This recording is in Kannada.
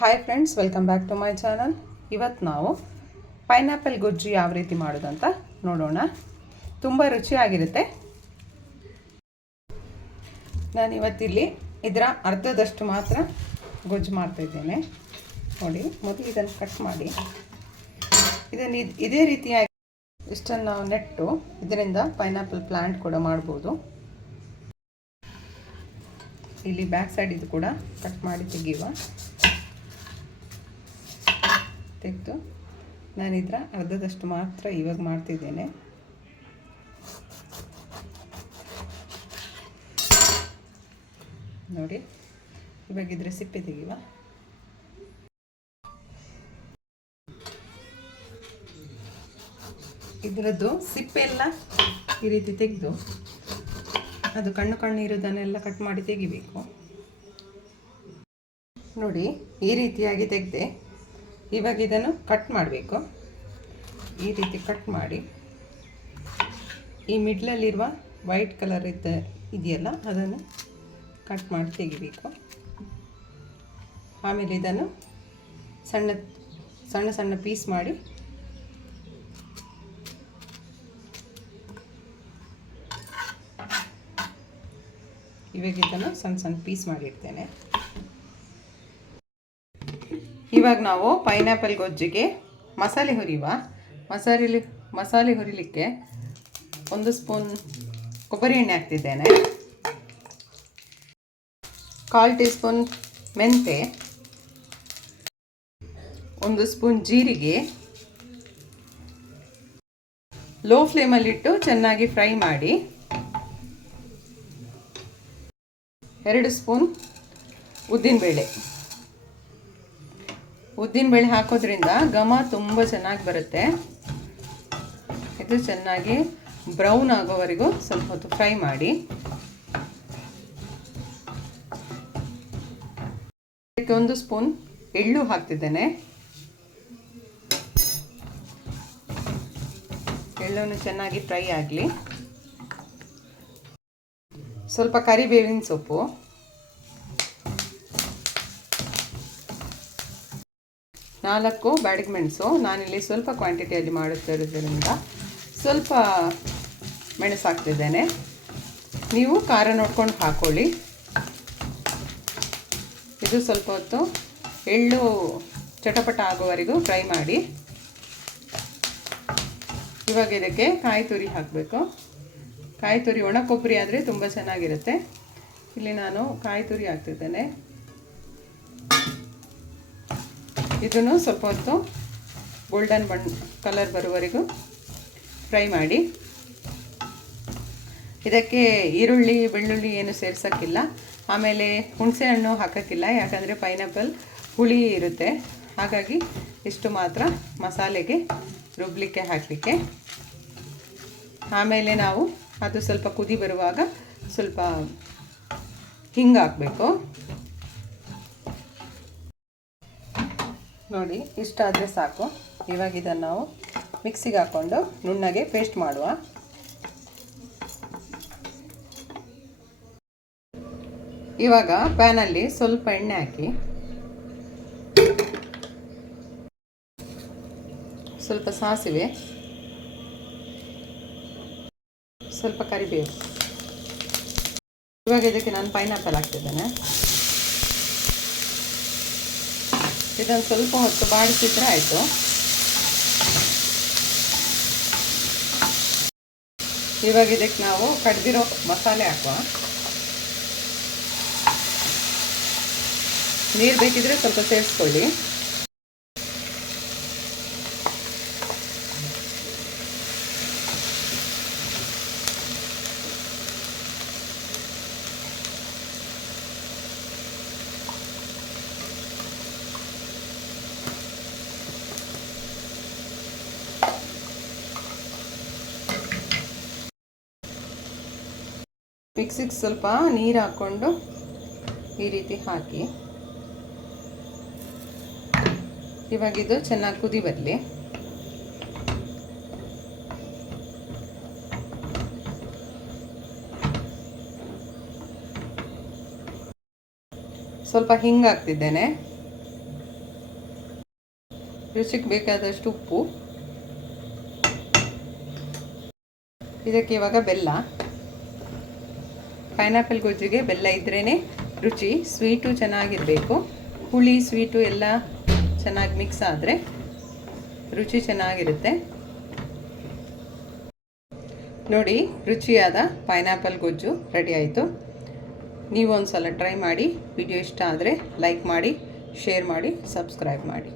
Hi friends, welcome back to my channel. ಇವತ್ತು ನಾವು ಪೈನಾಪಲ್ ಗೊಜ್ಜು ಯಾವ ರೀತಿ ಮಾಡೋದಂತ ನೋಡೋಣ. ತುಂಬ ರುಚಿಯಾಗಿರುತ್ತೆ. ನಾನು ಇವತ್ತಿಲ್ಲಿ ಇದರ ಅರ್ಧದಷ್ಟು ಮಾತ್ರ ಗೊಜ್ಜು ಮಾಡ್ತಾಯಿದ್ದೇನೆ. ನೋಡಿ, ಮೊದಲು ಇದನ್ನು ಕಟ್ ಮಾಡಿ ಇದನ್ನು ಇದೇ ರೀತಿಯಾಗಿ ಇಷ್ಟನ್ನು ನಾವು ನೆಟ್ಟು ಇದರಿಂದ ಪೈನಾಪಲ್ ಪ್ಲ್ಯಾಂಟ್ ಕೂಡ ಮಾಡ್ಬೋದು. ಇಲ್ಲಿ ಬ್ಯಾಕ್ ಸೈಡ್ ಇದು ಕೂಡ ಕಟ್ ಮಾಡಿ ತೆಗೆದು ನಾನು ಇದರ ಅರ್ಧದಷ್ಟು ಮಾತ್ರ ಇವಾಗ ಮಾಡ್ತಿದ್ದೇನೆ. ನೋಡಿ, ಇವಾಗ ಇದ್ರ ಸಿಪ್ಪೆ ತೆಗೆಯುವ. ಇದರದ್ದು ಸಿಪ್ಪೆ ಎಲ್ಲ ಈ ರೀತಿ ತೆಗೆದು ಅದು ಕಣ್ಣು ಇರೋದನ್ನೆಲ್ಲ ಕಟ್ ಮಾಡಿ ತೆಗಿಬೇಕು. ನೋಡಿ, ಈ ರೀತಿಯಾಗಿ ತೆಗೆದೆ. ಇವಾಗ ಇದನ್ನು ಕಟ್ ಮಾಡಬೇಕು. ಈ ರೀತಿ ಕಟ್ ಮಾಡಿ ಈ ಮಿಡ್ಲಲ್ಲಿರುವ ವೈಟ್ ಕಲರ್ ಇದೆಯಲ್ಲ ಅದನ್ನು ಕಟ್ ಮಾಡಿ ತೆಗಿಬೇಕು. ಆಮೇಲೆ ಇದನ್ನು ಸಣ್ಣ ಸಣ್ಣ ಸಣ್ಣ ಪೀಸ್ ಮಾಡಿ ಇವಾಗ ಇದನ್ನು ಸಣ್ಣ ಸಣ್ಣ ಪೀಸ್ ಮಾಡಿರ್ತೇನೆ. ಇವಾಗ ನಾವು ಪೈನಾಪಲ್ ಗೊಜ್ಜಿಗೆ ಮಸಾಲೆ ಹುರಿಯುವ. ಮಸಾಲೆ ಹುರಿಲಿಕ್ಕೆ 1 ಸ್ಪೂನ್ ಕೊಬ್ಬರಿ ಎಣ್ಣೆ ಹಾಕ್ತಿದ್ದೇನೆ, 1/4 ಟೀ ಸ್ಪೂನ್ ಮೆಂತೆ, 1 ಸ್ಪೂನ್ ಜೀರಿಗೆ. ಲೋ ಫ್ಲೇಮಲ್ಲಿಟ್ಟು ಚೆನ್ನಾಗಿ ಫ್ರೈ ಮಾಡಿ. 2 ಸ್ಪೂನ್ ಉದ್ದಿನಬೇಳೆ ಹಾಕೋದ್ರಿಂದ ಘಮ ತುಂಬ ಚೆನ್ನಾಗಿ ಬರುತ್ತೆ. ಇದು ಚೆನ್ನಾಗಿ ಬ್ರೌನ್ ಆಗೋವರೆಗೂ ಸ್ವಲ್ಪ ಹೊತ್ತು ಫ್ರೈ ಮಾಡಿ. ಇದಕ್ಕೆ 1 ಸ್ಪೂನ್ ಎಳ್ಳು ಹಾಕ್ತಿದ್ದೇನೆ. ಎಳ್ಳನ್ನು ಚೆನ್ನಾಗಿ ಫ್ರೈ ಆಗಲಿ. ಸ್ವಲ್ಪ ಕರಿಬೇವಿನ ಸೊಪ್ಪು, 4 ಬ್ಯಾಡಗಿ ಮೆಣಸು. ನಾನಿಲ್ಲಿ ಸ್ವಲ್ಪ ಕ್ವಾಂಟಿಟಿಯಲ್ಲಿ ಮಾಡುತ್ತಿರೋದ್ರಿಂದ ಸ್ವಲ್ಪ ಮೆಣಸು ಹಾಕ್ತಿದ್ದೇನೆ. ನೀವು ಖಾರ ನೋಡ್ಕೊಂಡು ಹಾಕ್ಕೊಳ್ಳಿ. ಇದು ಸ್ವಲ್ಪ ಹೊತ್ತು ಎಳ್ಳು ಚಟಪಟ ಆಗೋವರೆಗೂ ಫ್ರೈ ಮಾಡಿ. ಇವಾಗ ಇದಕ್ಕೆ ಕಾಯಿ ತುರಿ ಹಾಕಬೇಕು. ಕಾಯಿ ತುರಿ ಒಣ ಕೊಬ್ಬರಿ ಆದರೆ ತುಂಬ ಚೆನ್ನಾಗಿರುತ್ತೆ. ಇಲ್ಲಿ ನಾನು ಕಾಯಿ ತುರಿ ಹಾಕ್ತಿದ್ದೇನೆ. ಇದನ್ನು ಸ್ವಲ್ಪ ಹೊತ್ತು ಗೋಲ್ಡನ್ ಕಲರ್ ಬರುವವರೆಗೂ ಫ್ರೈ ಮಾಡಿ. ಇದಕ್ಕೆ ಈರುಳ್ಳಿ ಬೆಳ್ಳುಳ್ಳಿ ಏನು ಸೇರ್ಸೋಕ್ಕಿಲ್ಲ. ಆಮೇಲೆ ಹುಣಸೆ ಹಣ್ಣು ಹಾಕೋಕ್ಕಿಲ್ಲ, ಯಾಕಂದರೆ ಪೈನಾಪಲ್ ಹುಳಿ ಇರುತ್ತೆ. ಹಾಗಾಗಿ ಇಷ್ಟು ಮಾತ್ರ ಮಸಾಲೆಗೆ ರುಬ್ಬಲಿಕ್ಕೆ ಹಾಕಲಿಕ್ಕೆ. ಆಮೇಲೆ ನಾವು ಅದು ಸ್ವಲ್ಪ ಕುದಿ ಬರುವಾಗ ಸ್ವಲ್ಪ ಹಿಂಗೆ ಹಾಕಬೇಕು. ನೋಡಿ, ಇಷ್ಟಾದರೆ ಸಾಕು. ಇವಾಗ ಇದನ್ನು ನಾವು ಮಿಕ್ಸಿಗೆ ಹಾಕ್ಕೊಂಡು ನುಣ್ಣಗೆ ಪೇಸ್ಟ್ ಮಾಡುವ. ಇವಾಗ ಪ್ಯಾನಲ್ಲಿ ಸ್ವಲ್ಪ ಎಣ್ಣೆ ಹಾಕಿ ಸ್ವಲ್ಪ ಸಾಸಿವೆ, ಸ್ವಲ್ಪ ಕರಿಬೇವು. ಇವಾಗ ಇದಕ್ಕೆ ನಾನು ಪೈನಾಪಲ್ ಹಾಕ್ತಿದ್ದೇನೆ. ಇದನ್ನು ಸ್ವಲ್ಪ ಹೊತ್ತು ಬಾಡಿಸಿದ್ರೆ ಆಯಿತು. ಇವಾಗ ಇದಕ್ಕೆ ನಾವು ಕಡ್ದಿರೋ ಮಸಾಲೆ ಹಾಕುವ. ನೀರು ಬೇಕಿದ್ರೆ ಸ್ವಲ್ಪ ಸೇರಿಸ್ಕೊಳ್ಳಿ. ಮಿಕ್ಸಿಗೆ ಸ್ವಲ್ಪ ನೀರು ಹಾಕ್ಕೊಂಡು ಈ ರೀತಿ ಹಾಕಿ ಇವಾಗ ಇದು ಚೆನ್ನಾಗಿ ಕುದಿ ಬರಲಿ. ಸ್ವಲ್ಪ ಹಿಂಗೆ ಹಾಕ್ತಿದ್ದೇನೆ. ರುಚಿಗೆ ಬೇಕಾದಷ್ಟು ಉಪ್ಪು, ಇದಕ್ಕೆ ಇವಾಗ ಬೆಲ್ಲ. ಪೈನಾಪಲ್ ಗೊಜ್ಜಿಗೆ ಬೆಲ್ಲ ಇದ್ರೇ ರುಚಿ. ಸ್ವೀಟು ಚೆನ್ನಾಗಿರಬೇಕು, ಹುಳಿ ಸ್ವೀಟು ಎಲ್ಲ ಚೆನ್ನಾಗಿ ಮಿಕ್ಸ್ ಆದರೆ ರುಚಿ ಚೆನ್ನಾಗಿರುತ್ತೆ. ನೋಡಿ, ರುಚಿಯಾದ ಪೈನಾಪಲ್ ಗೊಜ್ಜು ರೆಡಿ ಆಯಿತು. ನೀವು ಒಂದು ಸಲ ಟ್ರೈ ಮಾಡಿ. ವಿಡಿಯೋ ಇಷ್ಟ ಆದರೆ ಲೈಕ್ ಮಾಡಿ, ಶೇರ್ ಮಾಡಿ, ಸಬ್ಸ್ಕ್ರೈಬ್ ಮಾಡಿ.